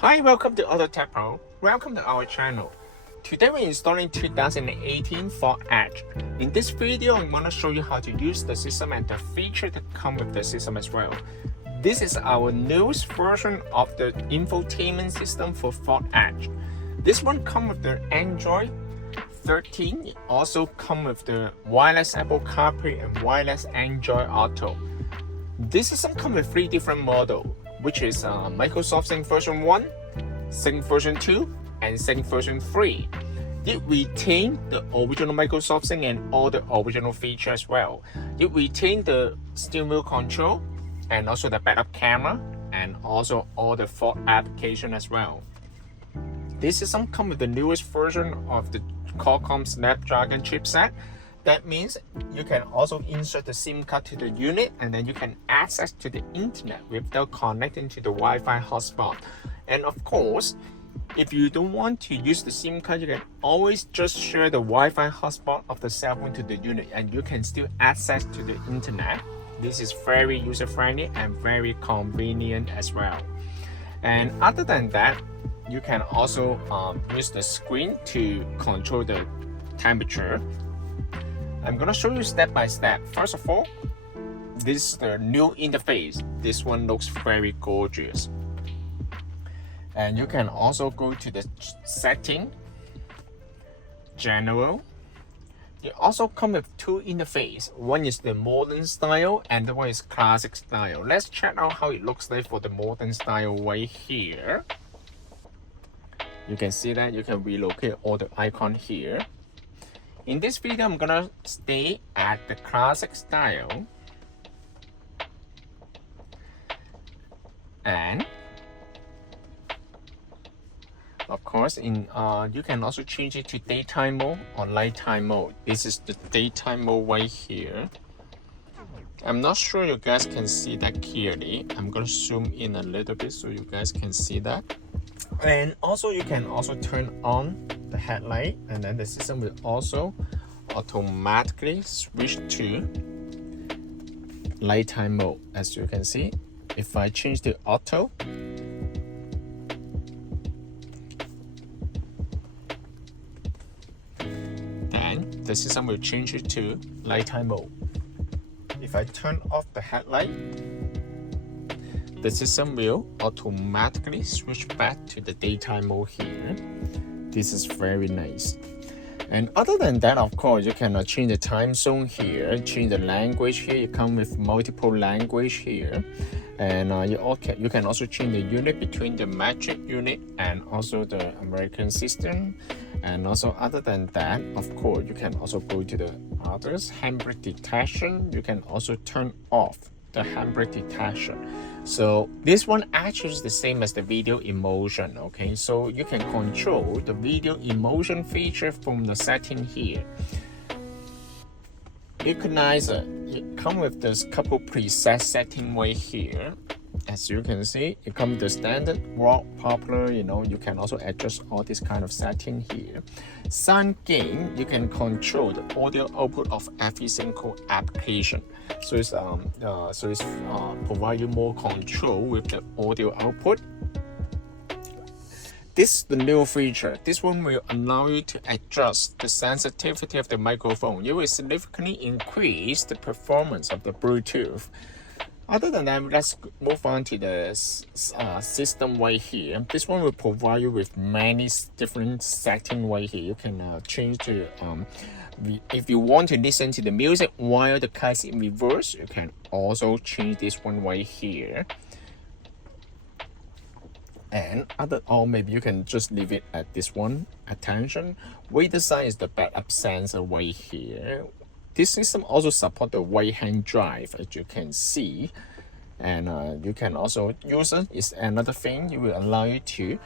Hi, welcome to AutoTecPro. Welcome to our channel. Today we're installing 2018 Ford Edge. In this video, I'm going to show you how to use the system and the features that come with the system as well. This is our newest version of the infotainment system for Ford Edge. This one comes with the Android 13. It also comes with the wireless Apple CarPlay and wireless Android Auto. This system comes with 3 different models, which is Microsoft Sync version 1, Sync version 2, and Sync version 3. It retains the original Microsoft Sync and all the original features as well. It retains the steering wheel control and also the backup camera and also all the Ford application as well. This system comes with the newest version of the Qualcomm Snapdragon chipset. That means you can also insert the SIM card to the unit and then you can access to the internet without connecting to the Wi-Fi hotspot. And of course, if you don't want to use the SIM card, you can always just share the Wi-Fi hotspot of the cell phone to the unit and you can still access to the internet. This is very user-friendly and very convenient as well. And other than that, you can also use the screen to control the temperature. I'm gonna show you step by step. First of all, this is the new interface. This one looks very gorgeous. And you can also go to the setting, general. It also comes with 2 interfaces. One is the modern style and the one is classic style. Let's check out how it looks like for the modern style right here. You can see that you can relocate all the icons here. In this video, I'm gonna stay at the classic style. And of course, you can also change it to daytime mode or nighttime mode. This is the daytime mode right here. I'm not sure you guys can see that clearly. I'm gonna zoom in a little bit so you guys can see that. And also, you can also turn on the headlight, and then the system will also automatically switch to nighttime mode. As you can see, if I change the auto, then the system will change it to nighttime mode. If I turn off the headlight, the system will automatically switch back to the daytime mode here. This is very nice. And other than that, of course, you can change the time zone here, change the language here. You come with multiple language here. And you can also change the unit between the metric unit and also the American system. And also other than that, of course, you can also go to the others, handbrake detection. You can also turn off the handbrake detection. So this one actually is the same as the video emotion. Okay, so you can control the video emotion feature from the setting here. Equalizer, it comes with this couple preset setting right here. As you can see, it comes with the standard, rock, popular. You can also adjust all this kind of setting here. Sound gain, you can control the audio output of every single application. So it's provide you more control with the audio output. This is the new feature. This one will allow you to adjust the sensitivity of the microphone. You will significantly increase the performance of the Bluetooth. Other than that, let's move on to the system right here. This one will provide you with many different settings right here. You can change to, if you want to listen to the music while the car is in reverse, you can also change this one right here. And or maybe you can just leave it at this one. Attention, right side is the backup sensor right here. This system also supports the right-hand drive, as you can see, and you can also use it. Is another thing. It will allow you to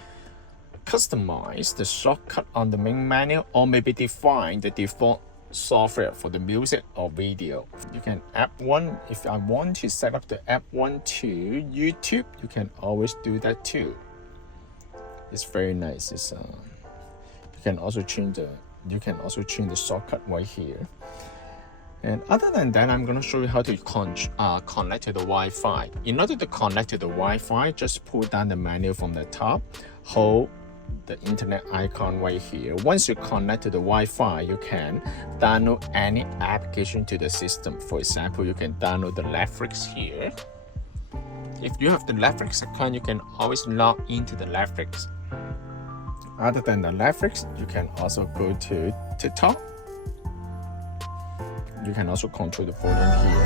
customize the shortcut on the main menu, or maybe define the default software for the music or video. You can app 1. If I want to set up the app 1 to YouTube, you can always do that too. It's very nice. You can also change the shortcut right here. And other than that, I'm going to show you how to connect to the Wi-Fi. In order to connect to the Wi-Fi, just pull down the menu from the top, hold the internet icon right here. Once you connect to the Wi-Fi, you can download any application to the system. For example, you can download the Netflix here. If you have the Netflix account, you can always log into the Netflix. Other than the Netflix, you can also go to TikTok. You can also control the volume here.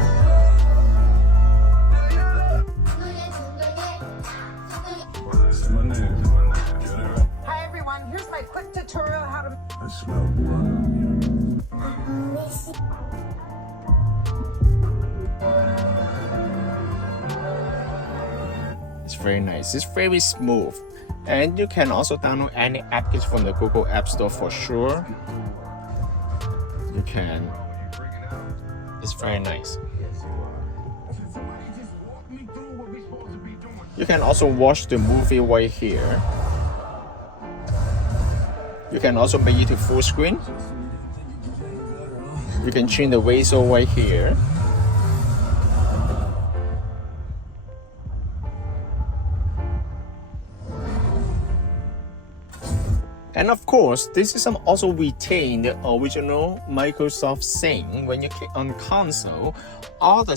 Hi everyone, here's my quick tutorial how to... I smell blood. It's very nice. It's very smooth. And you can also download any application from the Google App Store for sure. You can. It's very nice. You can also watch the movie right here. You can also make it to full screen. You can change the ISO right here. And of course, this system also retains the original Microsoft Sync. When you click on console, all the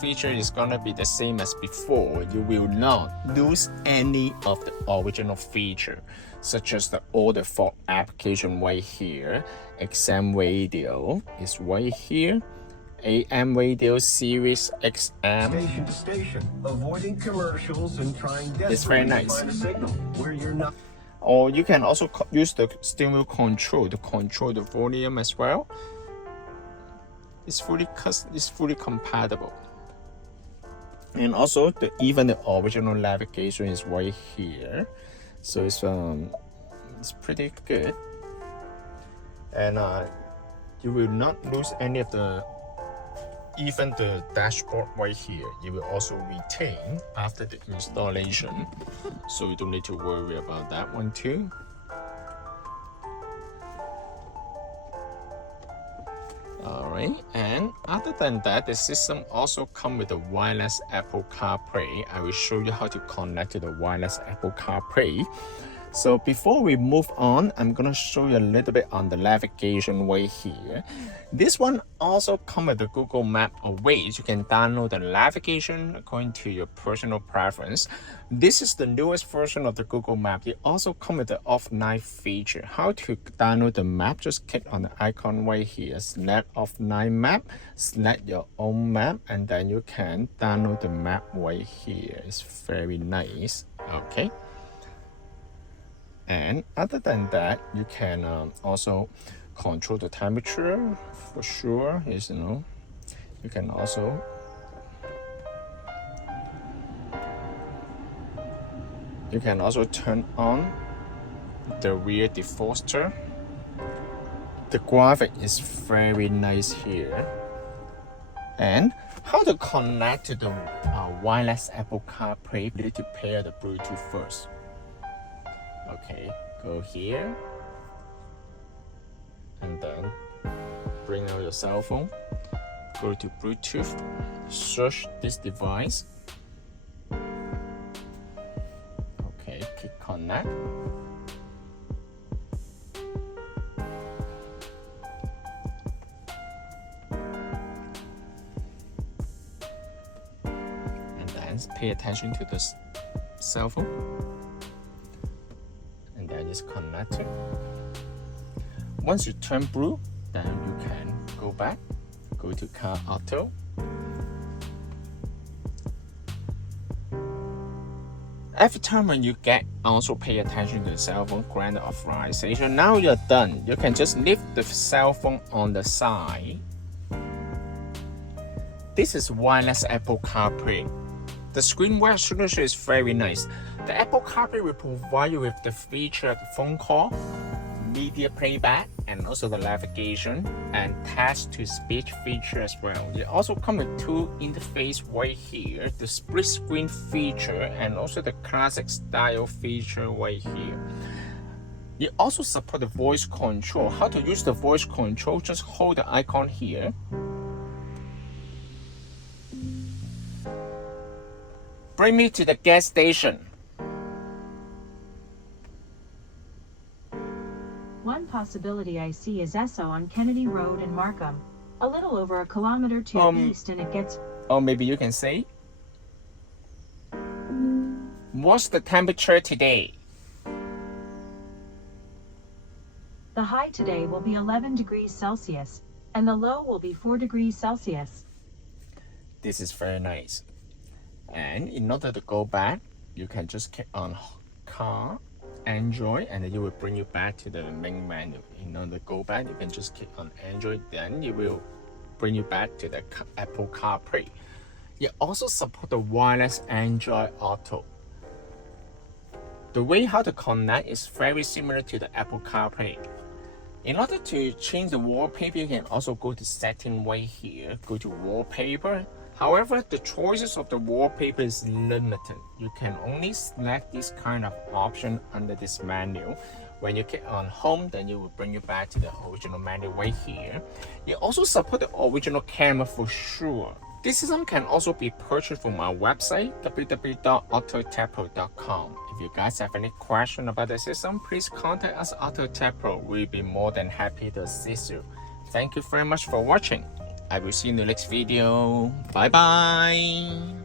feature is gonna be the same as before. You will not lose any of the original feature, such as the order for application right here. XM radio is right here. AM radio series XM. Station to station, avoiding commercials and trying It's very desperately to nice. find a signal where you're not. Or you can also use the steering wheel control to control the volume as well. It's fully compatible. And also even the original navigation is right here, so it's pretty good. And you will not lose any of even the dashboard right here. You will also retain after the installation, so you don't need to worry about that one too. Alright, and other than that, the system also comes with a wireless Apple CarPlay. I will show you how to connect to the wireless Apple CarPlay. So before we move on, I'm gonna show you a little bit on the navigation right here. This one also comes with the Google Map or ways you can download the navigation according to your personal preference. This is the newest version of the Google Map. It also comes with the offline feature. How to download the map? Just click on the icon right here, select offline map, select your own map, and then you can download the map right here. It's very nice. Okay. And other than that, you can also control the temperature for sure. You can also turn on the rear defroster. The graphic is very nice here. And how to connect to the wireless Apple CarPlay? You need to pair the Bluetooth first. Okay, go here and then bring out your cell phone, go to Bluetooth, search this device. Okay, click connect. And then pay attention to the cell phone. Is connected. Once you turn blue, then you can go back, go to Car Auto. Every time when you get, also pay attention to the cell phone grant authorization. Now you're done. You can just leave the cell phone on the side. This is wireless Apple CarPlay. The screen resolution is very nice. The Apple CarPlay will provide you with the feature of phone call, media playback, and also the navigation and text-to-speech feature as well. It also comes with two interfaces right here, the split screen feature and also the classic style feature right here. It also supports the voice control. How to use the voice control? Just hold the icon here. Bring me to the gas station. One possibility I see is ESO on Kennedy Road in Markham. A little over a kilometer to the east, and it gets... Or maybe you can say, what's the temperature today? The high today will be 11 degrees Celsius, and the low will be 4 degrees Celsius. This is very nice. And in order to go back, you can just click on Car, Android, and it will bring you back to the main menu. In order to go back, you can just click on Android, then it will bring you back to the Apple CarPlay. It also supports the wireless Android Auto. The way how to connect is very similar to the Apple CarPlay. In order to change the wallpaper, you can also go to setting right here, go to wallpaper. However, the choices of the wallpaper is limited. You can only select this kind of option under this menu. When you click on home, then it will bring you back to the original menu right here. It also supports the original camera for sure. This system can also be purchased from our website, www.AutoTecPro.com. If you guys have any question about the system, please contact us at AutoTecPro. We'll be more than happy to assist you. Thank you very much for watching. I will see you in the next video. Bye bye.